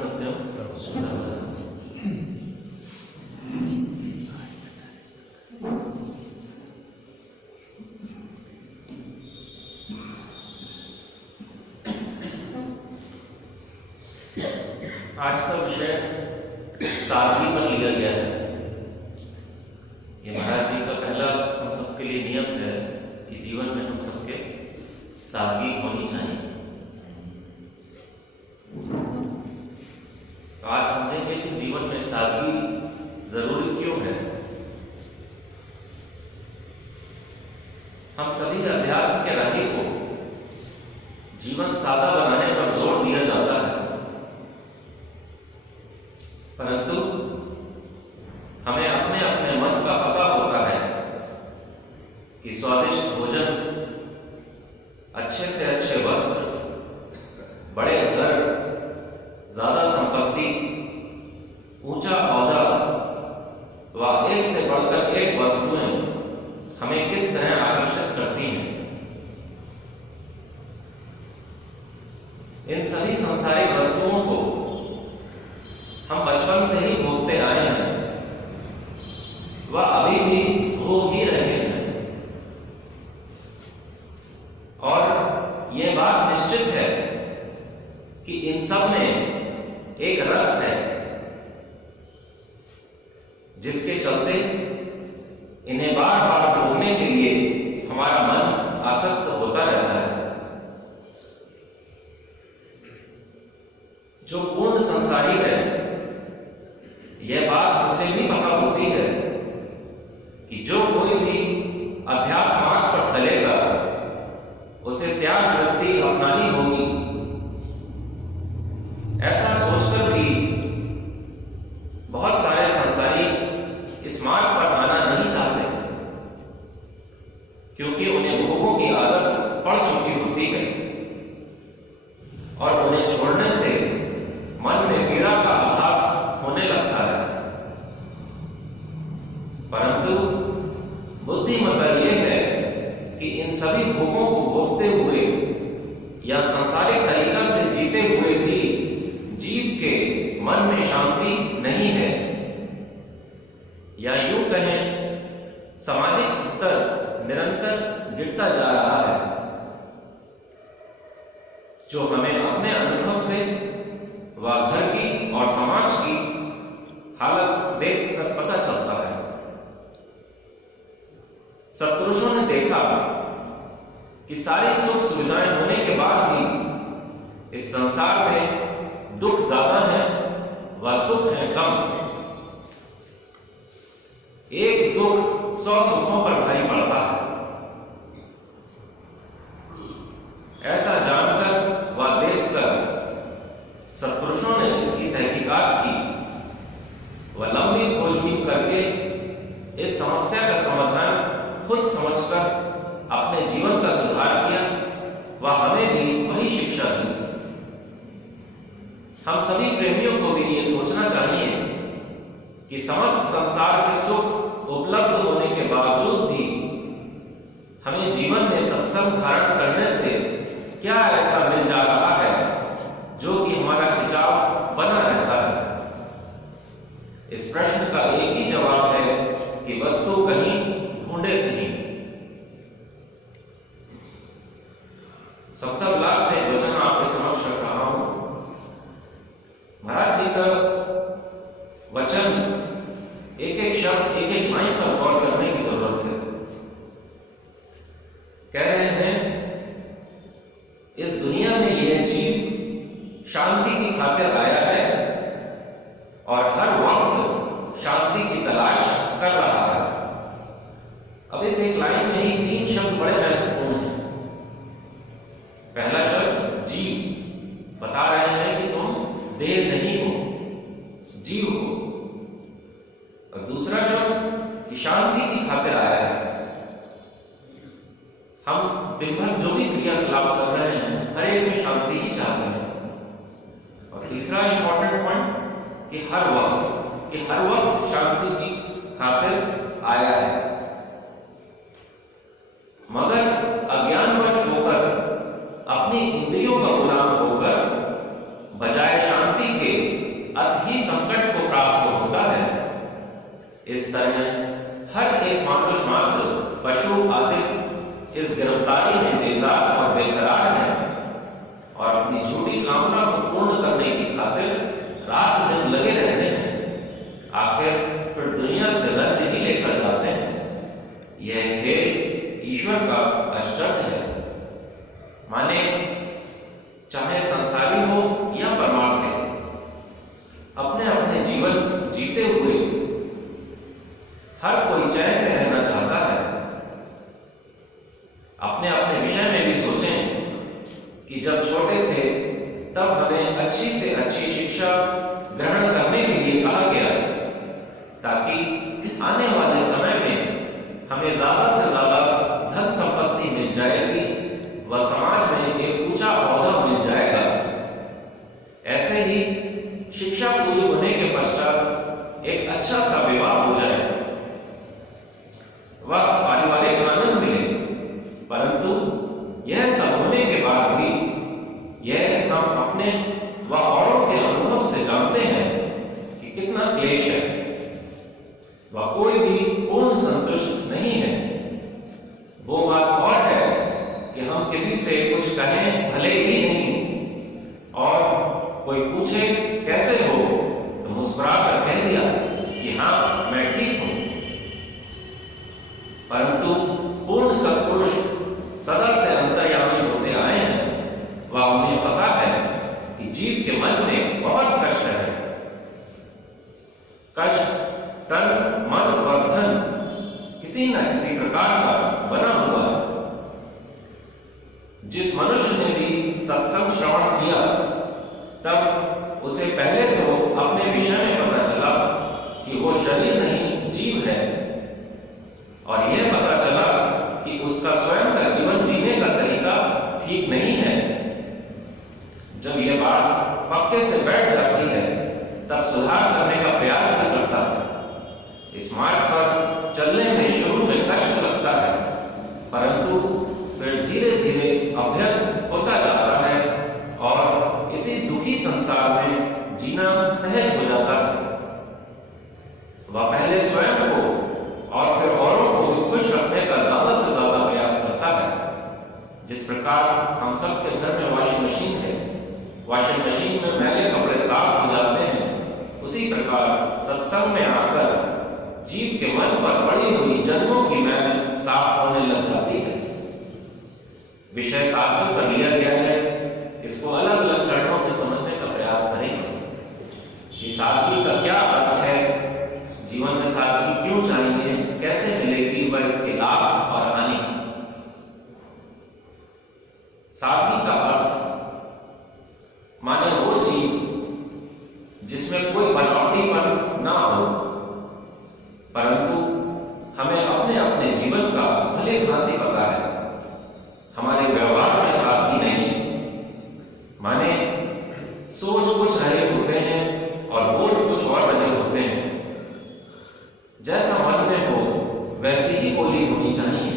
सत्यम सर्वदा। आज का विषय सादगी पर लिया गया है। ये महाराज जी का पहला हम सबके लिए नियम है कि जीवन में हम सबके सादगी होनी चाहिए। तो आज समझेंगे कि जीवन में सादगी जरूरी क्यों है। हम सभी अध्यात्म के राही को जीवन सादा बनाने पर जोर दिया जाता है, परंतु हमें अपने अपने मन का पता होता है कि स्वादिष्ट भोजन, अच्छे से अच्छे वस्त्र, बड़े घर, ज्यादा संपत्ति, ऊंचा औहदा व एक से बढ़कर एक वस्तुएं हमें किस तरह आकर्षित करती हैं। इन सभी सांसारिक वस्तुओं को हम बचपन से ही भोगते आए हैं, वह अभी भी भोग ही रहे हैं। और यह बात निश्चित है कि इन सब में एक रस है जिसके चलते इन्हें बार बार भोगने के लिए हमारा मन आसक्त होता रहता है। जो पूर्ण संसारी है, यह बात उसे भी पता होती है कि जो कोई भी अध्यात्म मार्ग पर चलेगा उसे त्याग वृत्ति अपनानी होगी। ऐसा सोचकर भी बहुत सारे संसारी इस मार्ग पर आना नहीं चाहते, क्योंकि उन्हें भोगों की आदत पड़ चुकी होती है और उन्हें छोड़ने से मन में पीड़ा का आभास होने लगता है। परंतु बुद्धिमत्ता यह है कि इन सभी भोगों को भोगते हुए या सांसारिक तरीका से जीते हुए भी जीव के मन में शांति नहीं है, या यूं कहें सामाजिक स्तर निरंतर गिरता जा रहा है, जो हमें अपने अनुभव से व घर की और समाज की हालत देखकर पता चलता है। सत्पुरुषों ने देखा कि सारी सुख सुविधाएं होने के बाद भी इस संसार में दुख ज्यादा है व सुख है कम। एक दुख 100 सुखों पर भारी पड़ता है। ऐसा जानकर व देखकर सत्पुरुषों ने इसकी तहकीकात की व लंबी खोजबीन करके इस समस्या का समाधान खुद समझकर अपने जीवन का सुधार किया व हमें भी वही शिक्षा दी। हम सभी प्रेमियों को भी ये सोचना चाहिए कि समस्त संसार के सुख उपलब्ध होने के बावजूद भी हमें जीवन में सत्संग धारण करने से क्या ऐसा मिल जा रहा है जो कि हमारा खिंचाव बना रहता है। इस प्रश्न का एक ही जवाब है कि वस्तु कहीं ढूंढे कहीं। सप्ताह विलास से वचन आपके समक्ष रख रहा हूं। महाराज जी का वचन एक एक शब्द, एक एक लाइन पर गौर करने की जरूरत है। कह रहे हैं इस दुनिया में यह जीव शांति की खातिर आया है और हर वक्त शांति की तलाश कर रहा है। अब इस एक लाइन में ही 3 शब्द बड़े महत्वपूर्ण हैं। पहला शब्द जीव, बता रहे हैं कि तुम देह नहीं हो, जीव हो। और दूसरा शब्द कि शांति की खातिर आया है। हम दिन भर जो भी क्रियाकलाप कर रहे हैं हर एक में शांति ही चाहते हैं। और तीसरा इंपॉर्टेंट पॉइंट कि हर वक्त शांति की खातिर आया है। मगर अज्ञानवश होकर अपनी इंद्रियों का गुलाम होकर बजाय शांति के हर एक मानुष मात्र पशु आदि इस गिरफ्तारी में बेजार और बेकरार है और अपनी झूठी कामना को पूर्ण करने की खातिर रात दिन लगे रहते हैं। आखिर फिर दुनिया से रंज ही लेकर जाते हैं। यह खेल ईश्वर का आश्चर्य है। माने चाहे संसारी हो या परमार्थी, अपने अपने जीवन जीते हुए हर कोई चैन में रहना चाहता है। अपने अपने विषय में भी सोचें कि जब छोटे थे तब हमें अच्छी से अच्छी शिक्षा ग्रहण करने के लिए कहा गया, ताकि आने वाले समय में हमें ज्यादा से ज्यादा धन संपत्ति मिल जाएगी व समाज में एक ऊंचा ओहदा मिल जाएगा। ऐसे ही शिक्षा पूरी होने के पश्चात एक अच्छा सा विवाह हो जाए, वह पारिवारिक आनंद मिले। परंतु यह सब होने के बाद भी यह हम अपने व औरों के अनुभव से जानते हैं कि कितना क्लेश है व कोई भी पूर्ण संतुष्ट नहीं है। वो बात और है कि हम किसी से कुछ कहें भले ही नहीं, और कोई पूछे कैसे हो तो मुस्कुरा कर कह दिया कि हाँ मैं ठीक हूं। परंतु पूर्ण सत्पुरुष सदा से अंतर्यामी होते आए हैं व उन्हें पता है कि जीव के मन में बहुत कष्ट है। कष्ट तन मन और धन किसी न किसी प्रकार का बना हुआ है। जिस मनुष्य ने भी सत्संग श्रवण किया तब उसे पहले तो अपने विषय में पता चला कि वो शरीर नहीं जीव है, और यह पता चला कि उसका स्वयं का जीवन जीने का तरीका ठीक नहीं है। जब यह बात पक्के से बैठ जाती है तब सुधार करने का प्रयास भी करता है। इस मार्ग पर चलने में शुरू में कष्ट लगता है, परंतु फिर धीरे धीरे अभ्यस्त होता जाता है और इसी दुखी संसार में जीना सहज हो जाता है। वह पहले स्वयं को और फिर औरों को भी खुश रखने का ज्यादा से ज्यादा प्रयास करता है। जिस प्रकार हम सबके घर में वॉशिंग मशीन है, वॉशिंग मशीन में मैले कपड़े साफ हो जाते हैं, उसी प्रकार सत्संग में आकर जीव के मन पर पड़ी हुई जन्मों की मैल साफ होने लग जाती है। विषय साधन कर लिया गया है, इसको अलग अलग चरणों में समझने का प्रयास करेंगे कि सादगी का क्या अर्थ है, जीवन में सादगी क्यों चाहिए, कैसे मिलेगी व इसके लाभ और हानि। सादगी का अर्थ माने वो चीज जिसमें कोई बनावटीपन ना हो, परंतु हमें अपने अपने जीवन का भली भांति पता है। हमारे व्यवहार में सादगी नहीं, माने सोच कुछ रहे होते हैं और बोल कुछ और रहे होते हैं। जैसा मन में हो वैसी ही बोली होनी चाहिए,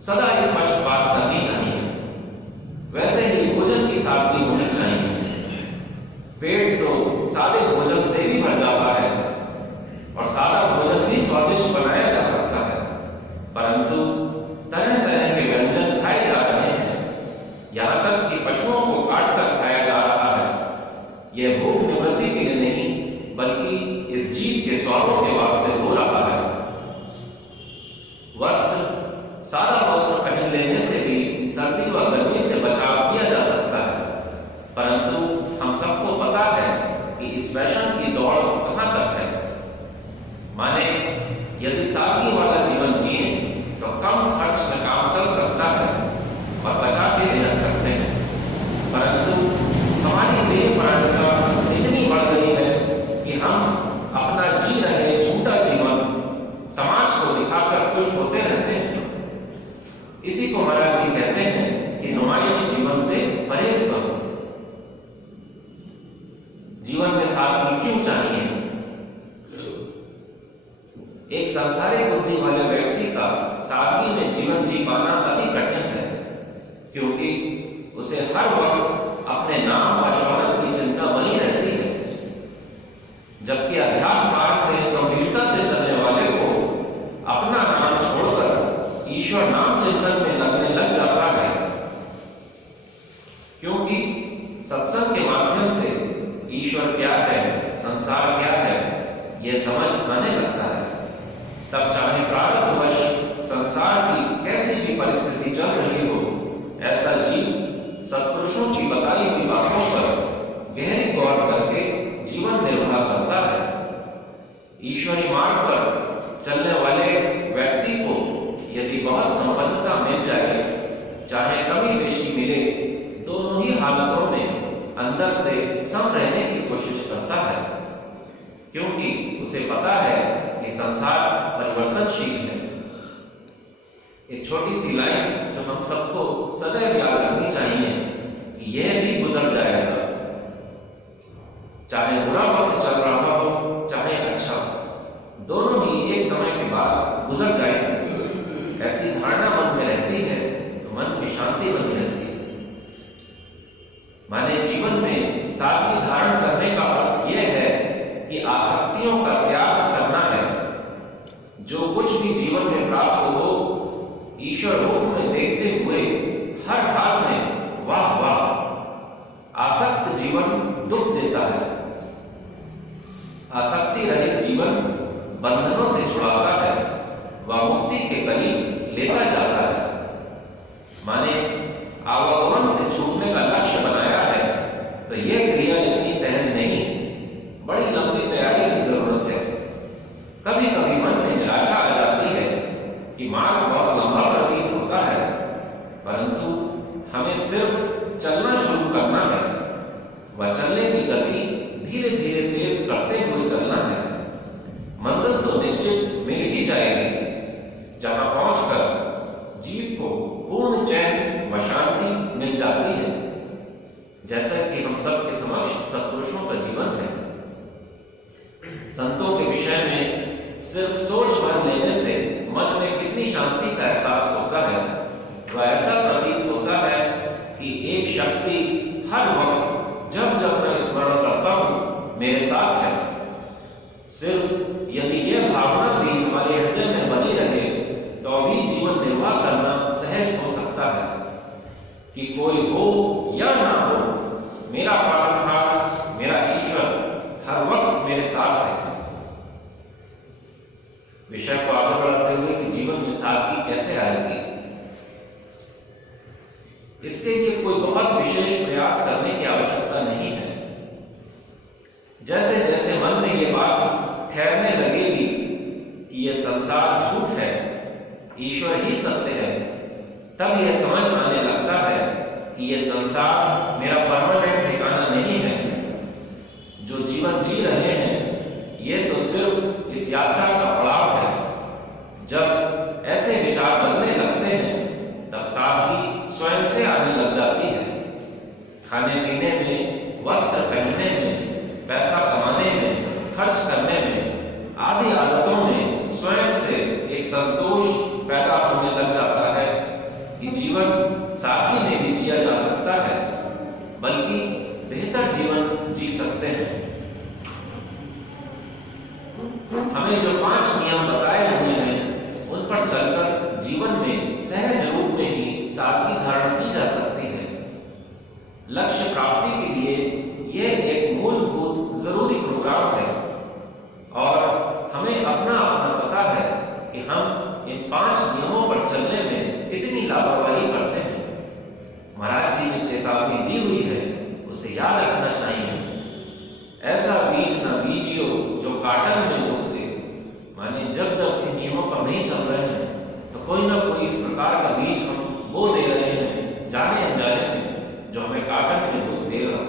सदा स्पष्ट बात करनी चाहिए। वैसे ही भोजन की सादगी होनी चाहिए। पेट तो सादे भोजन से भी भर जाता है और सादा भोजन भी स्वादिष्ट बनाया जा सकता है, परंतु तरह तरह के व्यंजन खाए जा रहे हैं, यहां तक कि पशुओं को काट कर खाया जा रहा है। यह भूख निवृत्ति के लिए नहीं बल्कि इस जीव के स्वादों के वास्ते हो रहा है। वस्त्र, सादा वस्त्र पहन लेने से भी सर्दी व गर्मी से बचाव किया जा सकता है, परंतु हम सबको पता है कि इस फैशन की दौड़ कहां तक है। माने यदि सादगी वाला जीवन जिए तो कम खर्च में काम चल सकता है और बचा के भी रख सकते हैं, परंतु हमारी देह प्राणता इतनी बढ़ गई है कि हम अपना जी रहे झूठा जीवन समाज को दिखाकर खुश होते रहते हैं। इसी को महाराज जी कहते हैं कि नुमाइशी जीवन से परहेज करो। जीवन में सादगी क्यों चाहिए? एक सांसारिक बुद्धि वाले व्यक्ति का सादगी में जीवन जी पाना अति कठिन है, क्योंकि उसे हर वक्त अपने नाम व शौहरत की चिंता बनी रहती है। जबकि अध्यात्म मार्ग में गंभीरता से चलने वाले को ईश्वर नाम चिंतन में लगने लग जाता है, क्योंकि सत्संग के माध्यम से ईश्वर क्या है, संसार क्या है, यह समझ आने लगता है। तब चाहे प्रारब्धवश संसार की कैसी भी परिस्थिति चल रही हो, ऐसा जीव सत्पुरुषों की बताई हुई बातों पर गहरी गौर करके जीवन निर्वाह करता है। ईश्वरी मार्ग पर चलने वाले व्यक्ति को यदि बहुत संपन्नता मिल जाए, चाहे कमी बेशी मिले, दोनों ही हालतों में अंदर से सम रहने की कोशिश करता है, क्योंकि उसे पता है कि संसार परिवर्तनशील है। एक छोटी सी लाइन जो हम सबको सदैव याद रखनी चाहिए कि यह भी गुजर जाएगा, चाहे बुरा वक्त चल रहा हो चाहे अच्छा, दोनों ही एक समय के बाद गुजर जाएंगे। ऐसी धारणा मन में रहती है तो मन में शांति बनी रहती है। माने जीवन में सादगी धारण करने का अर्थ यह है कि आसक्तियों का त्याग करना है। जो कुछ भी जीवन में प्राप्त हो, ईश्वर रूप में देखते हुए हर हाल में वाह वाह। आसक्त जीवन दुख देता है, आसक्ति रहित जीवन बंधनों से छुड़ाता है, वह मुक्ति के करीब लेता जाता है। माने आवागमन से छूटने का लक्ष्य बनाया है तो यह क्रिया इतनी सहज नहीं, बड़ी लंबी तैयारी की जरूरत है। कभी कभी मन में निराशा आ जाती है कि मार्ग बहुत लंबा प्रतीत होता है, परंतु हमें सिर्फ चलना शुरू करना है। वह चलने की गति धीरे धीरे तेज करते हुए चलना है। मंजिल तो निश्चित मिल ही जाएगी, जहां पहुंचकर जीव को पूर्ण चैन व शांति मिल जाती है। जैसा कि हम सब के समक्ष सत्पुरुषों का जीवन है। संतों के विषय में सिर्फ सोच भर लेने से मन में कितनी शांति का एहसास होता है। वह ऐसा प्रतीत होता है कि एक शक्ति हर वक्त जब जब मैं स्मरण करता हूं मेरे साथ है। सिर्फ यदि यह भावना भी हमारे हृदय में बनी रहे तो भी जीवन निर्वाह करना सहज हो सकता है कि कोई हो या ना हो, मेरा पालनहार, मेरा ईश्वर हर वक्त मेरे साथ है। विषय को आगे बढ़ाते हुए कि जीवन में सादगी कैसे आएगी, इसके लिए कोई बहुत विशेष प्रयास करने की आवश्यकता नहीं है। जैसे जैसे मन में यह बात ठहरने लगेगी कि यह संसार झूठ है, ईश्वर ही सत्य है, तब यह समझ आने लगता है कि यह संसार मेरा परमानेंट ठिकाना नहीं है। जो जीवन जी रहे हैं यह तो सिर्फ इस यात्रा का पड़ाव है। जब ऐसे विचार बनने लगते हैं तब सादगी स्वयं से आने लग जाती है। खाने पीने में, वस्त्र पहनने में, पैसा कमाने में, खर्च करने में, आदि आदतों में स्वयं से एक संतोष पैदा होने लग जाता है कि जीवन सादगी में भी जिया जा सकता है, बल्कि बेहतर जीवन जी सकते हैं। हमें जो 5 नियम बताए हुए हैं उन पर चलकर जीवन में सहज रूप में ही सादगी धारण की जा सकती है। लक्ष्य प्राप्ति के लिए यह एक मूलभूत जरूरी प्रोग्राम है और हमें अपना अपना पता है कि हम इन 5 नियमों पर चलने में कितनी लापरवाही करते हैं। महाराज जी ने चेतावनी दी हुई है, उसे याद रखना चाहिए। ऐसा बीज ना बीजियो जो काटन में दुख दे। माने जब जब इन नियमों पर नहीं चल रहे हैं तो कोई ना कोई इस प्रकार का बीज हम बो दे रहे हैं, जाने अनजाने में, जो हमें काटन में दुख देगा।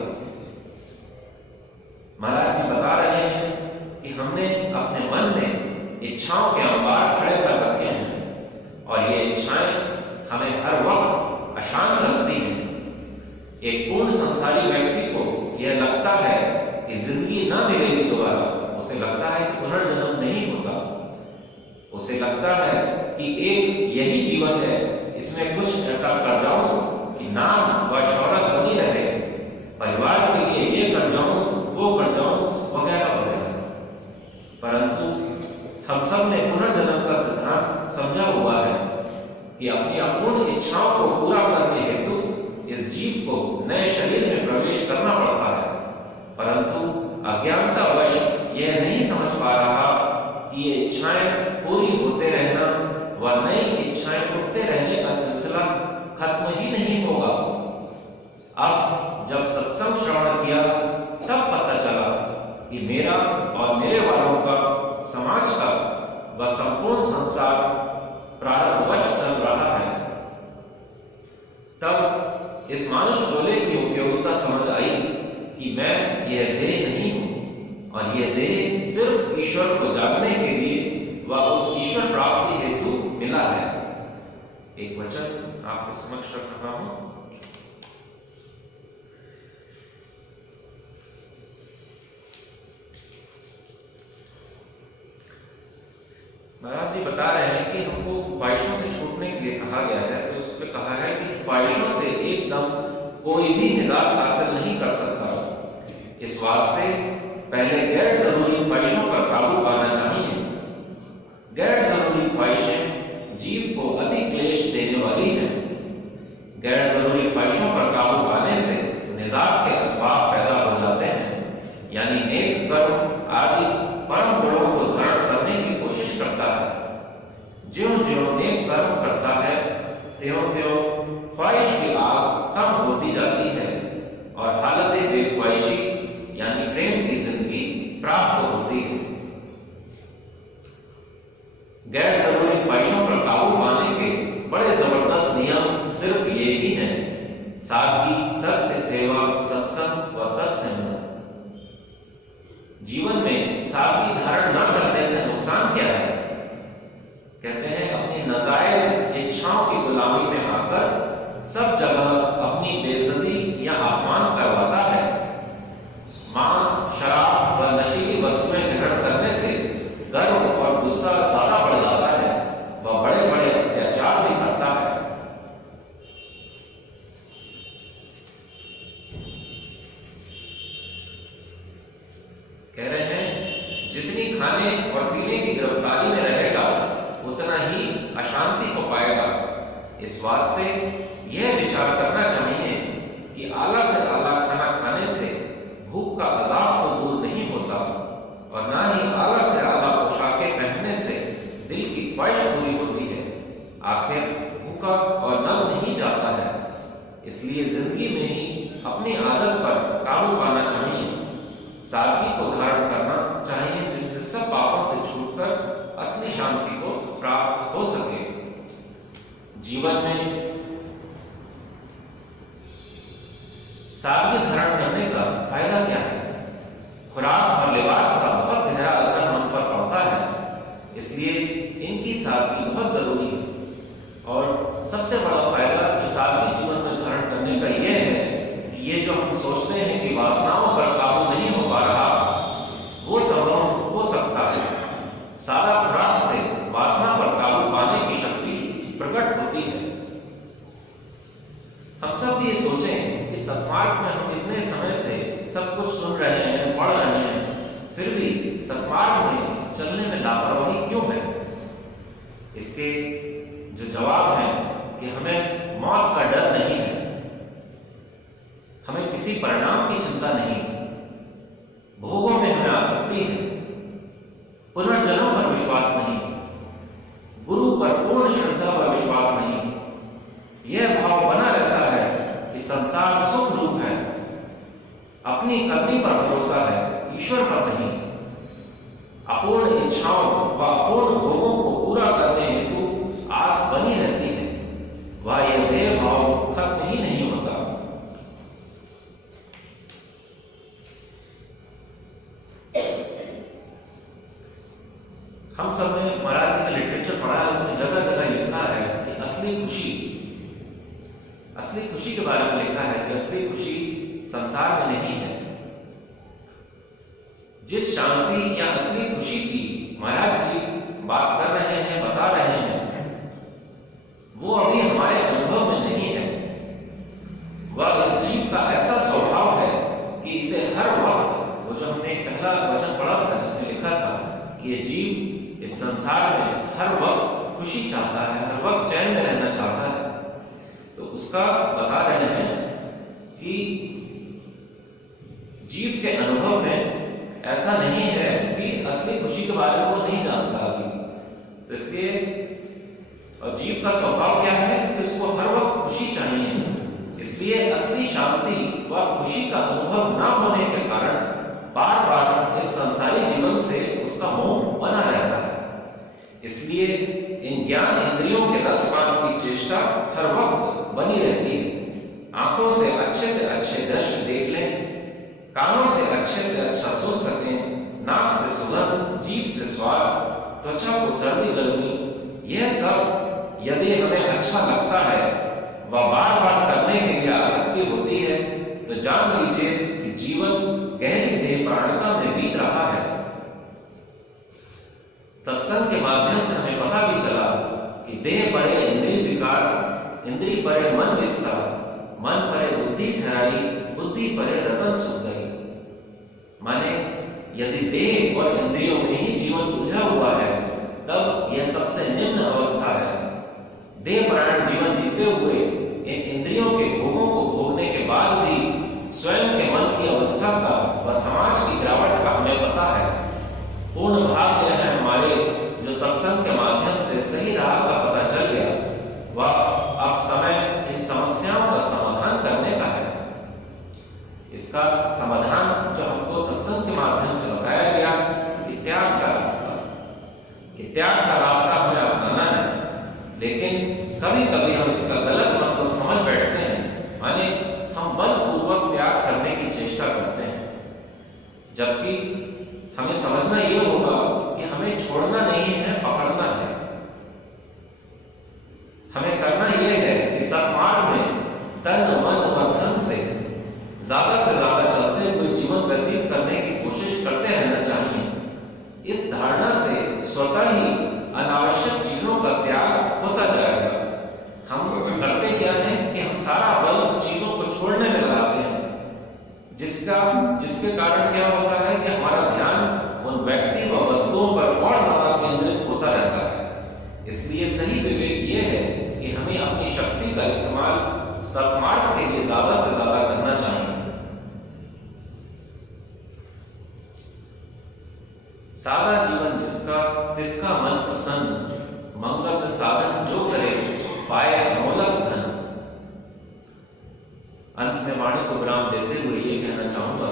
महाराज जी बता रहे हैं कि हमने अपने मन में इच्छाओं के अंबार खड़े कर रखे हैं और ये इच्छाएं हमें हर वक्त अशांत रखती हैं। एक पूर्ण संसारी व्यक्ति को यह लगता है कि जिंदगी ना मिलेगी दोबारा, उसे लगता है कि पुनर्जन्म नहीं होता, उसे लगता है कि एक यही जीवन है, इसमें कुछ ऐसा कर जाऊं कि नाम व शौहरत बनी रहे, परिवार के लिए ये कर जाऊं, वो कर जाऊं, वगैरह वगैरह। परंतु हम सब ने पुनर्जन्म का सिद्धांत समझा हुआ है। कि अपनी अपूर्ण इच्छाओं को पूरा करने हेतु इस जीव को नए शरीर में प्रवेश करना पड़ता है, परंतु अज्ञानतावश यह नहीं समझ पा रहा कि ये इच्छाएं पूरी होते रहना व नई इच्छाएं उठते रहने का सिलसिला खत्म ही नहीं होगा। अब जब सत्संग श्रवण किया तब पता चला कि मेरा और मेरे वालों का, समाज का व संपूर्ण संसार प्रारब्धवश चल रहा है। तब इस मानुष चोले की उपयोगिता समझ आई कि मैं यह देह नहीं हूं और यह देह सिर्फ ईश्वर को जानने के लिए व उस ईश्वर प्राप्ति हेतु मिला है। एक वचन आपके समक्ष रख रहा हूं। महाराज जी बता रहे हैं कि हमको ख्वाहिशों से छूटने के लिए कहा गया है, तो उस पर कहा है कि ख्वाहिशों से एकदम कोई भी निजात हासिल नहीं कर सकता। इस वास्ते पहले गैर जरूरी ख्वाहिशों पर काबू पाना चाहिए। गैर जरूरी ख्वाहिशें जीव को अति क्लेश देने वाली हैं। गैर जरूरी ख्वाहिशों पर काबू पाने से निजात के असबाब पैदा हो जाते हैं, यानी नेक कर्म आदि परम गुणों को धारण करने की कोशिश करता है। ज्यों-ज्यों नेक कर्म करता है त्यों-त्यों ख्वाहिश की आग कम होती जाती है और हालत बेख्वाहिशी यानी प्रेम की जिंदगी प्राप्त होती है। गैर जरूरी ख्वाहिशों पर काबू पाने के बड़े जबरदस्त नियम सिर्फ ये ही हैं: सादगी, सत्य, सेवा, सत्संग व सत्संग। जीवन में सादगी धारण न करने से नुकसान क्या है? कहते हैं अपनी नाजायज इच्छाओं की गुलामी में आकर सब जगह अपनी बेइज्जती या अपमान करवाता है। मांस, शराब व नशीली वस्तुएं ग्रहण करने से गर्व और गुस्सा ज्यादा बढ़ जाता है व बड़े बड़े अत्याचार भी करता है। कह रहे हैं जितनी खाने और पीने की गिरफ्तारी में रहेगा उतना ही अशांति को पाएगा। इस वास्ते यह विचार करना चाहिए कि आला से आला खाना खाने से भूख का अजाब तो दूर नहीं होता और ना ही आला से आला पोशाकें पहनने से दिल की ख्वाहिश पूरी होती है। आखिर भूखा और नंग नहीं जाता है। इसलिए जिंदगी में ही अपनी आदत पर काबू पाना चाहिए। सादगी को धारण करना चाहिए जिससे सब पापों से छूटकर असली शांति को प्राप्त हो सके। जीवन में सादगी धारण करने का फायदा क्या है? खुराक और लिबास का बहुत गहरा असर मन पर पड़ता है, इसलिए इनकी सादगी बहुत जरूरी है। और सबसे बड़ा फायदा जो सादगी जीवन में धारण करने का यह है कि ये जो हम सोचते हैं कि वासनाओं पर काबू नहीं हो पा रहा, वो संभव हो सकता है। सादा खुराक से वासना पर काबू पाने की शक्ति प्रकट होती है। हम सब ये सोचें कि सत्मार्ग में हम इतने समय से सब कुछ सुन रहे हैं, पढ़ रहे हैं, फिर भी सत्मार्ग में चलने में लापरवाही क्यों है? इसके जो जवाब है कि हमें मौत का डर नहीं है, हमें किसी परिणाम की चिंता नहीं, भोगों में हमें आसक्ति है, पुनर्जन्म पर विश्वास नहीं, गुरु पर पूर्ण श्रद्धा व विश्वास नहीं। यह भाव बना रहता है कि संसार सुख रूप है, अपनी करनी पर भरोसा है, ईश्वर पर नहीं। अपूर्ण इच्छाओं व अपूर्ण भोगों को पूरा करने हेतु आस बनी रहती है, वह यह देह भाव खत्म ही नहीं होता। हम सब ने महाराज जी का लिटरेचर पढ़ा है, उसमें जगह जगह लिखा है कि असली खुशी के बारे में लिखा है कि असली खुशी संसार में नहीं है। जिस शांति या असली खुशी की महाराज जी बात कर रहे हैं, बता रहे हैं, वो अभी हमारे अनुभव में नहीं है। वह इस जीव का ऐसा स्वभाव है कि इसे हर वक्त, वो जो हमने पहला वचन पढ़ा था जिसमें लिखा था कि ये जीव इस संसार में हर वक्त खुशी चाहता है, हर वक्त चैन में रहना चाहता है, तो उसका बता रहे हैं कि जीव के अनुभव में ऐसा नहीं है कि असली खुशी के बारे में वो नहीं जानता अभी। तो इसलिए और जीव का स्वभाव क्या है कि उसको हर वक्त खुशी चाहिए। इसलिए असली शांति व खुशी का अनुभव ना होने के कारण बार बार इस संसारी जीवन से उसका मोह बना रहता है। इसलिए इन ज्ञान इंद्रियों के रसपान की चेष्टा हर वक्त बनी रहती है। आंखों से अच्छे दृश्य देख लें, कानों से अच्छा सुन सकें, नाक से सुगंध, जीभ से स्वाद, त्वचा को सर्दी गर्मी, यह सब यदि हमें अच्छा लगता है व बार बार करने के लिए आसक्ति होती है तो जान लीजिए कि जीवन गहरी देह प्राणता में बीत रहा है। सत्संग के माध्यम से हमें पता भी चला कि देह परे इंद्रिय विकार, इंद्रिय परे मन विस्तार, मन परे बुद्धि ठहराई, बुद्धि परे रतन सुख गई। माने यदि देह और इंद्रियों में ही जीवन उलझा हुआ है तब यह सबसे निम्न अवस्था है। देह प्राण जीवन जीते हुए इन इंद्रियों के भोगों को भोगने के बाद भी स्वयं के मन की अवस्था का व समाज की गिरावट का हमें पता है। पूर्ण भाग्य है हमारे जो सत्संग के माध्यम से सही राह का पता चल गया व अब समय इन समस्याओं का समाधान करने का है। इसका समाधान जो हमको सत्संग के माध्यम से बताया गया कि त्याग का रास्ता, कि त्याग का रास्ता हमें अपनाना है। लेकिन कभी कभी हम इसका गलत मतलब समझ बैठते हैं, माने हम बलपूर्वक त्याग करने की चेष्टा करते हैं, जबकि हमें समझना यह होगा कि हमें छोड़ना नहीं है, पकड़ना है। हमें करना यह है कि सत्मार्ग में तन मन और धन से ज्यादा चलते हुए जीवन व्यतीत करने की कोशिश करते रहना चाहिए। इस धारणा से स्वतः ही अनावश्यक चीजों का त्याग होता जाएगा। हम करते क्या है कि हम सारा बल चीजों को छोड़ने में लगाते हैं, जिसके कारण क्या होता है कि हमारा ध्यान उन व्यक्ति व वस्तुओं पर और ज्यादा केंद्रित होता रहता है। इसलिए सही विवेक यह है कि हमें अपनी शक्ति का इस्तेमाल सत्मार्ग के लिए ज्यादा से ज्यादा करना चाहिए। सादा जीवन जिसका मन प्रसन्न, मंगल साधन जो करे पाए अमोलक धन। अंत में वाणी को विराम देते हुए ये कहना चाहूंगा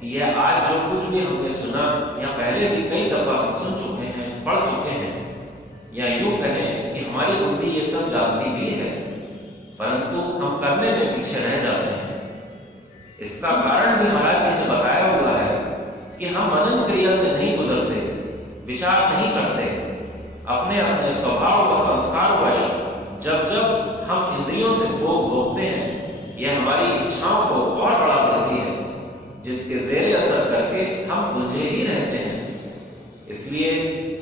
कि यह आज जो कुछ भी हमने सुना या पहले भी कई दफा हम सुन चुके हैं, पढ़ चुके हैं, या यूं कहें कि हमारी बुद्धि ये सब जानती भी है, परंतु हम करने में पीछे रह जाते हैं। इसका कारण भी महाराज जी ने बताया हुआ है कि हम मनन क्रिया से नहीं गुजरते, विचार नहीं करते। अपने अपने स्वभाव व संस्कार वश जब हम इंद्रियों से भोग भोगते हैं, यह हमारी इच्छाओं को और बढ़ा देती है, जिसके ज़ेरे असर करके हम उलझे ही रहते हैं। इसलिए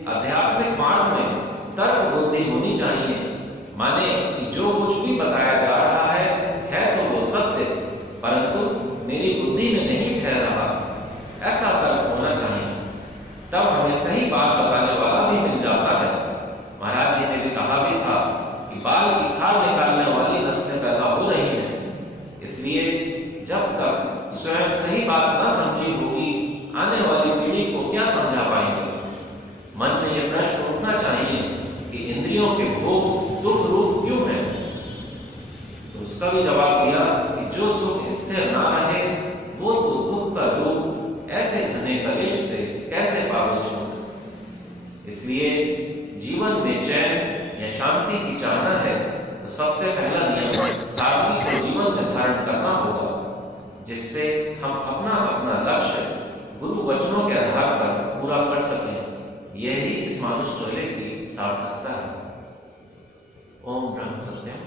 आध्यात्मिक मार्ग में तर्क बुद्धि होनी चाहिए। माने कि जो कुछ भी बताया जा रहा है तो वो सत्य, परंतु मेरी बुद्धि में नहीं ठहर रहा, ऐसा तर्क होना चाहिए। तब हमें सही बात बताने वाला भी मिल जाता है। महाराज जी ने भी कहा भी था कि बाल की खाल निकालने वाली नस्लें पैदा हो रही हैं। इसलिए जब तक स्वयं सही बात न समझी होगी, आने वाली पीढ़ी को क्या समझा पाएंगे। मन में यह प्रश्न उठना चाहिए कि इंद्रियों के भोग दुख रूप क्यों है। तो उसका भी जवाब दिया कि जो सुख स्थिर ना रहे वो तो दुख का रूप, ऐसे घने कलेश से कैसे पावे छूट। इसलिए जीवन में चैन या शांति की चाहना है तो सबसे पहला नियम सादगी को जीवन में धारण करना होगा, जिससे हम अपना अपना लक्ष्य गुरु वचनों के आधार पर पूरा कर सकें। यही इस मानुष चोले की सार्थकता है। ओम ब्रह्म सत्यम।